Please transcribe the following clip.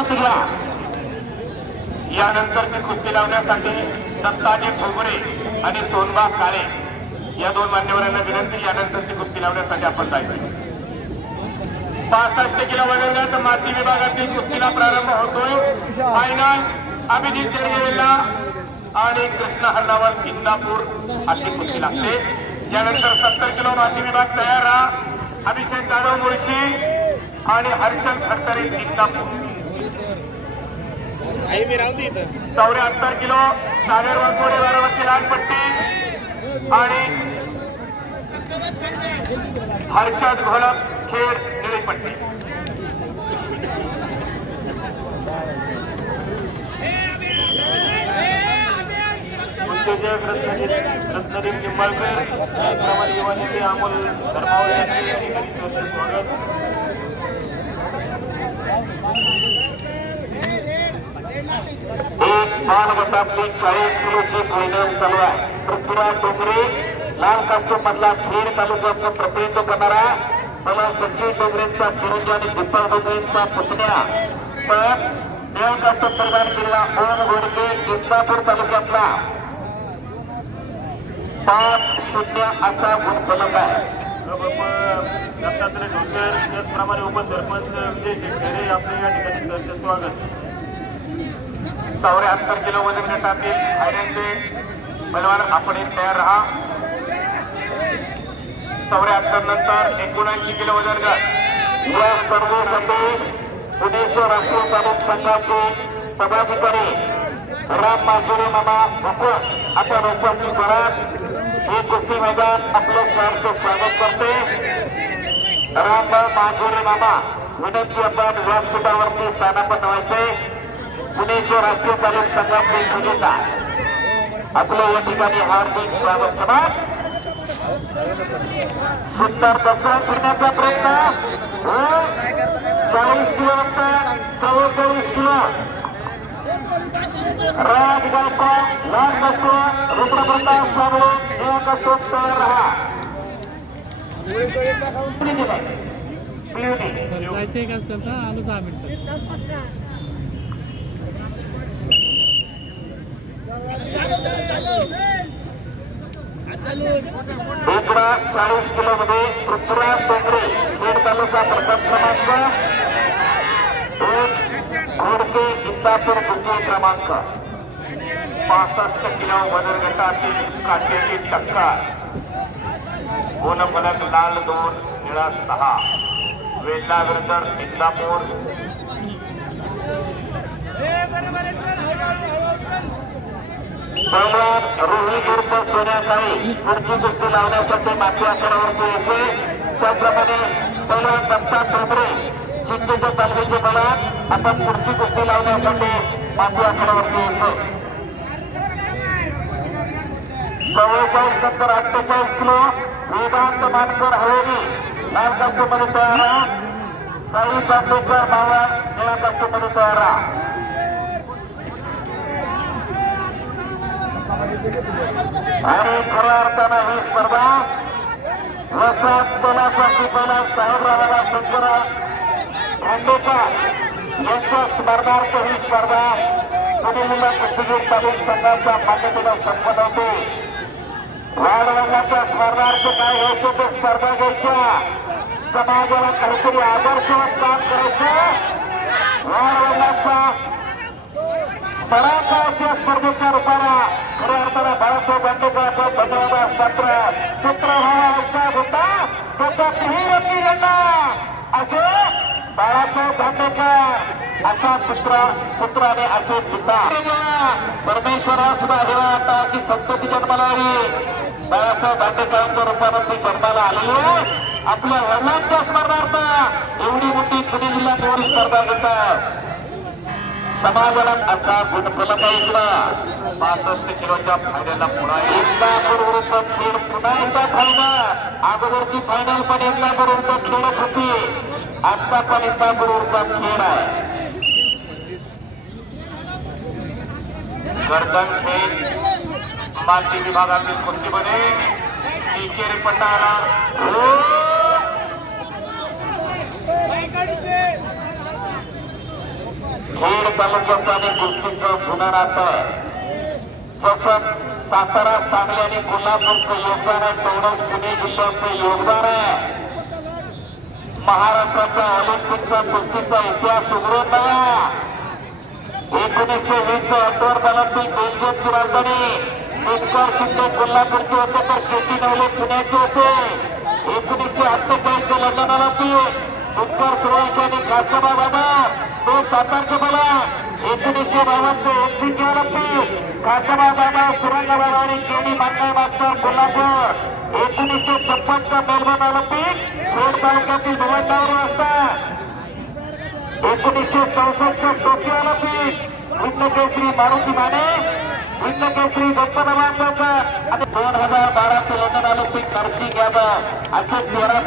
नोंद घ्या. यानंतरची कुस्ती लावण्यासाठी दत्ताजी भोगरे आणि सोनबा काळे या दोन मान्यवरांना विनंती. यानंतरची कुस्ती लावण्यासाठी आपण जायचं. 65 किलो वजनात माती विभागातील कुस्तीला प्रारंभ होतोय. फायनल अभिजित जडगेला आणि कृष्ण हरणावर इंदापूर अशी कुस्ती लागते. यानंतर 70 किलो माती विभाग तयार राहा. अभिषेक जाधव मुळशी आणि हर्षल खडतरे इंदापूर. 74 किलो सागर वाघमोडे बारामती लालपट्टी आणि हर्षद घोलप खेड निळीपट्टी. रत्नदीप निंबाळकर त्याचप्रमाणे युवा नेते अमोल धर्मावळे यांचे या ठिकाणी स्वागत. एक बाल गटातली 40 किलोची फायनल चालू आहे. पृथ्वीराज डोंगरे लाल कास्टूम मधला खेड तालुक्याचं प्रतिनिधित्व करणारा मला सचिन डोंगरेंचा चिरंजीव आणि दीपक डोंगरेंचा पुतण्या तर निळा कास्टूम परिधान केलेला ओम घोडके इंदापूर तालुक्यातला 5-0 असा गुणफलक आहे. दत्तात्रय डोंगर त्याचप्रमाणे उपसरपंच विजय शेतकरी आपले या ठिकाणी दर्शक स्वागत. 74 किलो वजन गटातील फायनलचे बलवान आपण तयार राहा. 74 नंतर 79 किलो वजन गट या स्पर्धेसाठी पुणेश्वर राष्ट्रीय तालुका संघाचे पदाधिकारी राम माजुरे मामा भुकवत आपण उपस्थित करत हे कुस्ती मैदान आपलं सहर्ष स्वागत करते. राम माजुरे मामा विनंती आपण व्यासपीठावरती स्थानापन्न व्हायचे. पुणेश्वर राष्ट्रीय तालुका संघाचे विजेता आपलं या ठिकाणी हार्दिक स्वागत करत. सुंदर दसरा फिरण्याचा प्रयत्न 40 किलो अंतर 44 किलो राज गायकवाड लाल कास्टूम रुद्रप्रताप साबळे निळा कास्टूम तयार राहा. जायचंय का असेल तर आलो 10 मिनिटं. एकदा 40 किलो मध्ये पृथ्वीराज डोंगरे खेड तालुका प्रथम क्रमांक. घोडके इंदापूर द्वितीय क्रमांक. 65 किलो वजन गटातील काट्याची टक्कर. गोलफलक लाल 2 निळा 6. वेल्ला विरुद्ध इंदापूर. पहिल्यात रोहित उर्फ सोन्याकाळी पुढची कुस्ती लावण्यासाठी माती आखाड्यावरती यायचे. त्याप्रमाणे पहिल्यात दत्ता डोंगरे चिंतेच्या तालमीचे बलात आपण पुढची कुस्ती लावण्यासाठी माती आखाड्यावरती यायचे. 44 नंतर 48 किलो वेदांत मानकर हवेली लाल कास्टूममध्ये तयार राहा. साई चांदेकर मावळ निळा कास्टूममध्ये तयार राहा. आणि खऱ्या अर्थानं ही स्पर्धा वसंत तोलासाठी पहिला साहेबरावाला शंकरराव खांडेकर यांच्या स्मरणार्थ ही स्पर्धा पुणे जिल्हा कुस्तीगीर तालुका संघाच्या मान्यतेला संपन्न होते. वाढवण्याच्या स्मरणार्थ काय घ्यायचं ते स्पर्धा घ्यायच्या. समाजाला काहीतरी आदर्शवत काम करायचं. वाढवण्याचा पराकाच्या स्पर्धेच्या रूपाला खऱ्या अर्थाला बाळासाहेब आंबेडकरांचा धन्यवाद पत्र सूत्र व्हायचा होता. त्याच्यात ही असे बाळासाहेब आंबेडकर अशा पुत्राने असे पिता परमेश्वरा सुद्धा आता की संतती जन्माला आली. बाळासाहेब आंबेडकरांच्या रूपाने जन्माला आलेली आहे. आपल्या वडिलांच्या स्मरणार्थ एवढी मोठी पुणे जिल्हा निवडणूक स्पर्धा घेतात. समाजाला असा गुणफलक ऐकला. 65 किलोच्या फायनलला पुन्हा इंदापूर विरुद्ध खेळ. पुन्हा एकदा फायनल. अगोदरची फायनल पण इंदापूर विरुद्ध खेळत होती. आता पण इंदापूर विरुद्ध खेळ आहे. गर्दन खेळ माती विभागातील कुस्तीमध्ये टीकेरी पटाला खेड तालुक्याचं आणि कुस्तीचं जुनं नातं जसं सातारा सांगली आणि कोल्हापूरचं योगदान आहे तेवढंच पुणे जिल्ह्याचं योगदान आहे. महाराष्ट्राच्या ऑलिम्पिकचा कुस्तीचा इतिहास उघडून नव्या 1920 ऑक्टोबर ऑलिम्पिक बेल्जियमची राजधानी पुष्कर शिंदे कोल्हापूरचे होते तर केटी नवले पुण्याचे होते. 1948 लंडन ऑलिम्पिक पुष्कर सुरवंशी आणि कासबा बाबा तो सातारचे बोला. 1952 हेल्सिंकी ऑलिम्पिक कासबा बाबा सुरंगबाबा आणि केडी मान्य master Kolhapur. 1956 Melbourne Olympic Khed तालुक्यातील भवनडावर वाजता. 1964 टोकियो ऑलिम्पिक विंदकेसरी मारुती माने विंदकेसरी गणपत मानकर आणि 2012 लंडन ऑलिम्पिक नरसिंग यादव असे 13